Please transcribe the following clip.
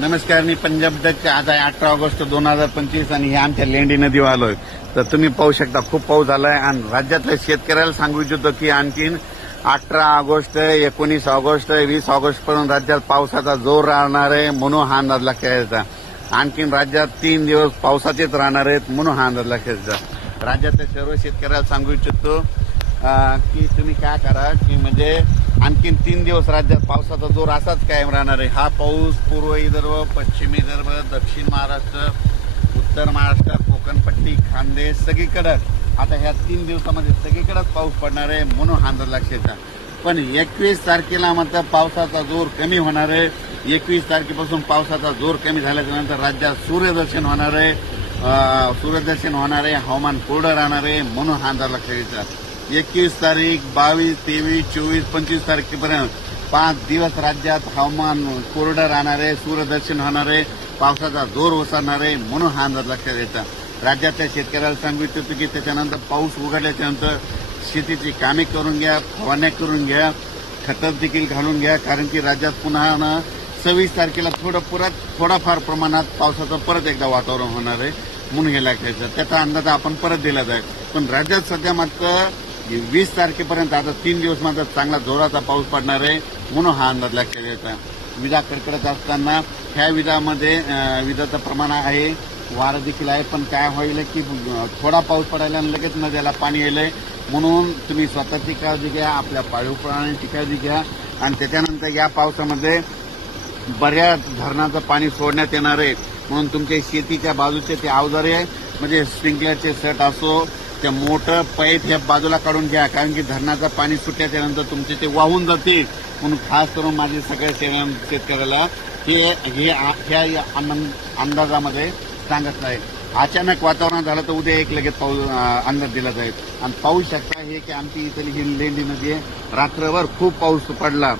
नमस्कार मी पंजाब डचचे आज आहे अठरा ऑगस्ट दोन हजार पंचवीस आणि हे आमच्या लेंडी नदीवर आलोय. तर तुम्ही पाहू शकता खूप पाऊस झालाय आणि राज्यातल्या शेतकऱ्याला सांगू इच्छितो की आणखीन अठरा ऑगस्ट एकोणीस ऑगस्ट वीस ऑगस्ट पर्यंत राज्यात पावसाचा जोर राहणार आहे म्हणून हा अंदाज लक्षात यायचा आणखीन राज्यात तीन दिवस पावसाचेच राहणार आहेत म्हणून हा अंदाज लक्षात यायचा राज्यातल्या सर्व शेतकऱ्याला सांगू इच्छितो की तुम्ही काय करा की म्हणजे आणखीन तीन दिवस राज्यात पावसाचा जोर असाच कायम राहणार आहे. हा पाऊस पूर्व विदर्भ पश्चिम विदर्भ दक्षिण महाराष्ट्र उत्तर महाराष्ट्र कोकणपट्टी खानदेश सगळीकडं. आता ह्या तीन दिवसामध्ये सगळीकडंच पाऊस पडणार आहे म्हणून हा अंदाज लक्षात पण एकवीस तारखेला मात्र पावसाचा जोर कमी होणार आहे. एकवीस तारखेपासून पावसाचा जोर कमी झाल्याच्यानंतर राज्यात सूर्यदर्शन होणार आहे. सूर्यदर्शन होणार आहे. हवामान कोरडं राहणार आहे म्हणून हा अंदाज लक्षात घ्यायचा एकवीस तारीख बावीस तेवीस चोवीस पंचवीस तारखेपर्यंत पाच दिवस राज्यात हवामान कोरडं राहणार आहे सूर्यदर्शन होणार आहे पावसाचा जोर ओसरणार आहे म्हणून हा अंदाज लक्षात घ्यायचा राज्यातल्या शेतकऱ्याला सांगू इच्छितो की त्याच्यानंतर पाऊस उघडल्याच्यानंतर शेतीची कामे करून घ्या फवारण्या करून घ्या खतं देखील घालून घ्या कारण की राज्यात पुन्हा ना सव्वीस तारखेला थोडं परत थोडाफार प्रमाणात पावसाचं परत एकदा वातावरण होणार आहे म्हणून हे लक्षात त्याचा अंदाज आपण परत दिला जाईल. पण राज्यात सध्या मात्र वीस तारखेपर्यंत आता तीन दिवस मात्र चांगला जोराचा पाऊस पडणार आहे म्हणून हा अंदाज लक्षात घ्यायचा विजा कडकडत असताना ह्या विजामध्ये विजाचं प्रमाण आहे वारं देखील आहे पण काय होईल की थोडा पाऊस पडायला आणि लगेच नद्याला पाणी येईल म्हणून तुम्ही स्वतःची काळजी घ्या आपल्या पाळीव प्राण्यांची काळजी घ्या. आणि त्याच्यानंतर या पावसामध्ये बऱ्याच धरणाचं पाणी सोडण्यात येणार आहे. म्हणून तुमच्या शेतीच्या बाजूचे ते अवजारे म्हणजे स्प्रिंकलरचे सेट असो त्या मोठं पाईप ह्या बाजूला काढून घ्या कारण की धरणाचं पाणी सुटल्याच्या नंतर तुमचे ते वाहून जातील. म्हणून खास करून माझे सगळ्या शेण- शेतकऱ्याला हे हे ह्या अंदाजामध्ये सांगत आहे. अचानक वातावरण झालं तर उद्या एक लगेच पाऊस अंदाज दिला जाईल. आणि पाहू शकता हे की आमची इथली ही लेंडी नदी आहे. रात्रभर खूप पाऊस पडला.